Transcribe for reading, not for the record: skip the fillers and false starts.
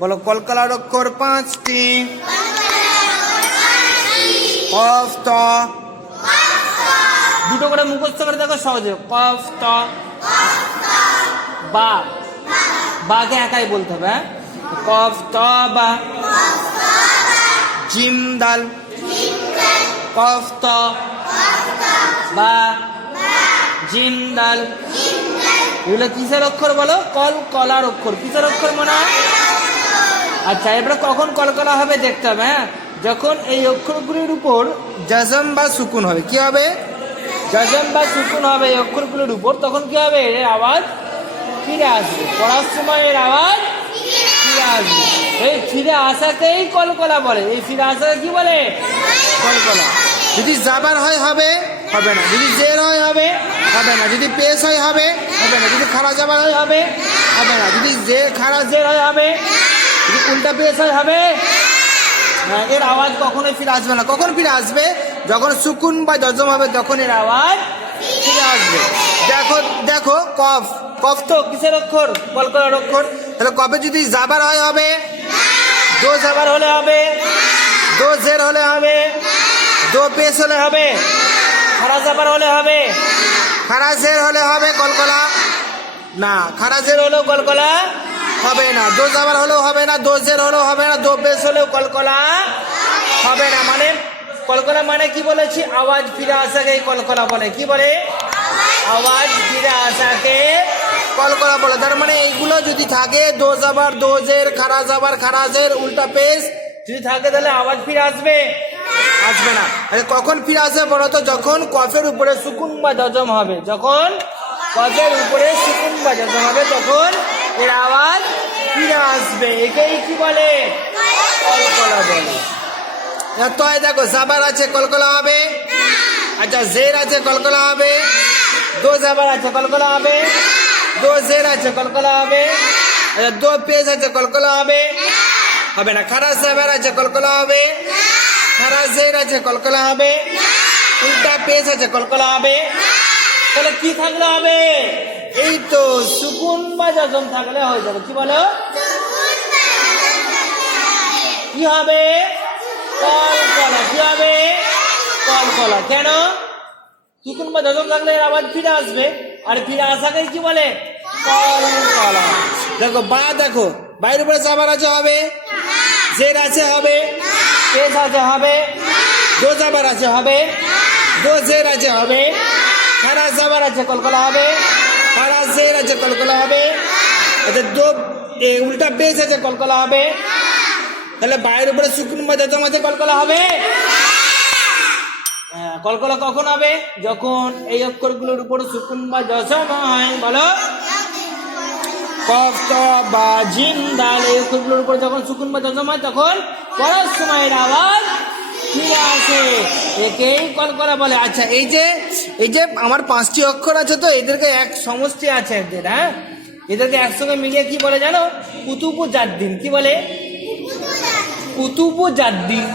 বলো কলকলার অক্ষর 5টি। কফ ত, দুটো করে মুখস্থ করে দেখো সহজে। কফ ত বা, বাকে একাই বলতে হবে। কফ ত বা। জিম দাল, কফ ত বা জিম দাল। এগুলো কিসের অক্ষর বলো? কলকলার অক্ষর। কিসের অক্ষর মনে হয়? আচ্ছা, এবারে কখন কলকলা হবে দেখতে হবে। হ্যাঁ, যখন এই অক্ষরগুলির উপর জজম বা সুকুন হবে। কি হবে? জজম বা সুকুন হবে এই অক্ষরগুলির উপর, তখন কি হবে? এর আওয়াজ ফিরে আসবে। পড়ার সময় এর আওয়াজ ফিরে আসবে। এই ফিরে আসাকেই কলকলা বলে। এই ফিরে আসাকে কি বলে? কলকলা। যদি জাবার হয় হবে, হবে না। যদি জের হয় হবে, হবে না। যদি পেশ হয় হবে, হবে না। যদি খাড়া জাবার হয় হবে, হবে না। যদি খাড়া জের হয় হবে, যদি উল্টা পেশ হয় হবে। এর আওয়াজ কখনোই ফিরে আসবে না। কখন ফিরে আসবে? যখন সুকুন বা জজম হবে, তখন এর আওয়াজ ফিরে আসবে। দেখো দেখো, কফ, কফ তো কিসের অক্ষর? কলকলার অক্ষর। তাহলে কফে যদি জাবার হয় হবে, দো জাবার হলে হবে, দো জের হলে হবে, দো পেশ হলে হবে, খাড়া জাবার হলে হবে, খাড়া জের হলে হবে কলকলা না। খাড়া জের হলেও কলকলা হবে না। দো জাবার হলেও হবে না, দো জের হলেও হবে না, দো পেশ হলেও কলকলা হবে না। মানে কলকলা মানে কি বলেছি? আওয়াজ ফিরে আসাকে কলকলা বলে। কি বলে? আওয়াজ ফিরে আসাকে কলকলা বলে। তার মানে এইগুলো যদি থাকে, দো জাবার, দো জের, খাড়া জাবার, খাড়া জের, উল্টা পেশ যদি থাকে, তাহলে আওয়াজ ফিরে আসবে? আসবে না। কখন ফিরে আসবে বলো তো? যখন কফের উপরে সুকুন বা জজম হবে। যখন কফের উপরে সুকুন বা জজম হবে, তখন এর আওয়াজ ফিরে আসবে। একেই কি বলে? কলকলা বলে। তো দেখো, জাবার আছে কলকলা হবে। আচ্ছা, জের আছে কলকলা হবে। দো জাবার আছে কলকলা হবে। দো জের আছে কলকলা হবে। আচ্ছা, দো পেশ আছে কলকলা হবে, হবে না। খাড়া জাবার আছে কলকলা হবে, খাড়া জের আছে কলকলা হবে, উল্টা পেশ আছে কলকলা হবে। তাহলে কি থাকলে হবে? এই তো সুকুন বা জজম থাকলে হয়ে যাবে। কি বলো? কি হবে? কলকলা। কি হবে? কলকলা। কেন? সুকুন বা জজম থাকলে এর আওয়াজ ফিরে আসবে। আর ফিরে আসাকে কি বলে? কলকলা। দেখো বা, দেখো বাইরের উপরে জাবার আছে হবে, জের আছে হবে, পেশ আছে হবে, দো জাবার আছে হবে, দো জের আছে হবে, খাড়া জাবার আছে কলকলা হবে, খাড়া জের আছে কলকলা হবে। আচ্ছা, দো উল্টা পেশ আছে কলকলা হবে। তাহলে বাইরের উপরে সুকুন বা জজম আছে, কলকলা হবে? কলকলা কখন হবে? যখন এই অক্ষরগুলোর উপর সুকুন বা জজম হয়। বলো? কফ ত বা জিম দাল, এই অক্ষরগুলোর উপর যখন সুকুন বা জজম হয়, তখন পড়ার সময়ের আওয়াজ ফিরে আসে। একেই কলকলা বলে। আচ্ছা, এই যে আমার 5টি অক্ষর আছে, তো এদেরকে এক সমষ্টি আছে এদের। হ্যাঁ, এদেরকে একসঙ্গে মিলিয়ে কি বলে জানো? কুতুবু জাদ্দিন। কি বলে? কুতুবু জাদ্দিন।